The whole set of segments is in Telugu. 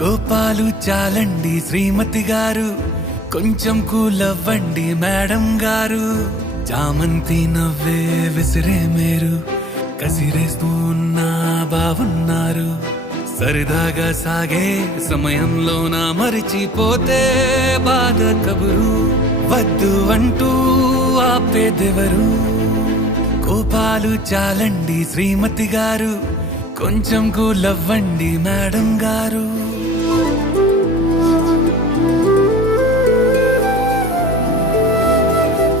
కోపాలు చాలండి శ్రీమతి గారు, కొంచెం కూలవ్వండి మేడం గారు. చామంతి నవ్వే విసిరే మీరు, కసిరేస్తూ ఉన్నా బావున్నారు. సరదాగా సాగే సమయంలో నా మరిచిపోతే బాధ కబురు. వద్దు అంటూ ఆపేదెవరు? కోపాలు చాలండి శ్రీమతి గారు, కొంచెం కూలవ్వండి మేడం గారు.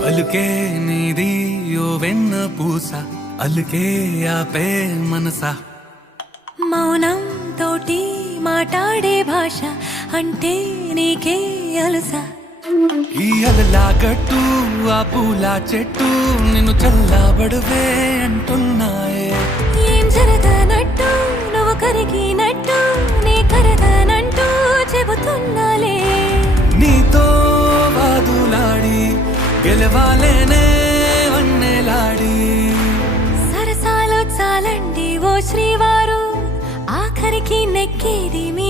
అలుకే నీది ఓ వెన్న పూస, అలుకే ఆపే మనసా. మౌనం తోటి మాట్లాడే భాష అంటే నీకే అలుసా. ఈ అలలా గట్టు ఆ పూల చెట్టు నిన్ను చల్లబడవే అంటున్నాయే. ఏం జరగనట్టు నువ్వు కరిగినట్టు నీ కరగనంటూ చెబుతున్నాలే. నీతో వాదులాడి గెలవాలేనే వన్నెలాడి. సరసాలు చాలండి ఓ శ్రీవారు, ఆఖరికి నెక్కేది మీ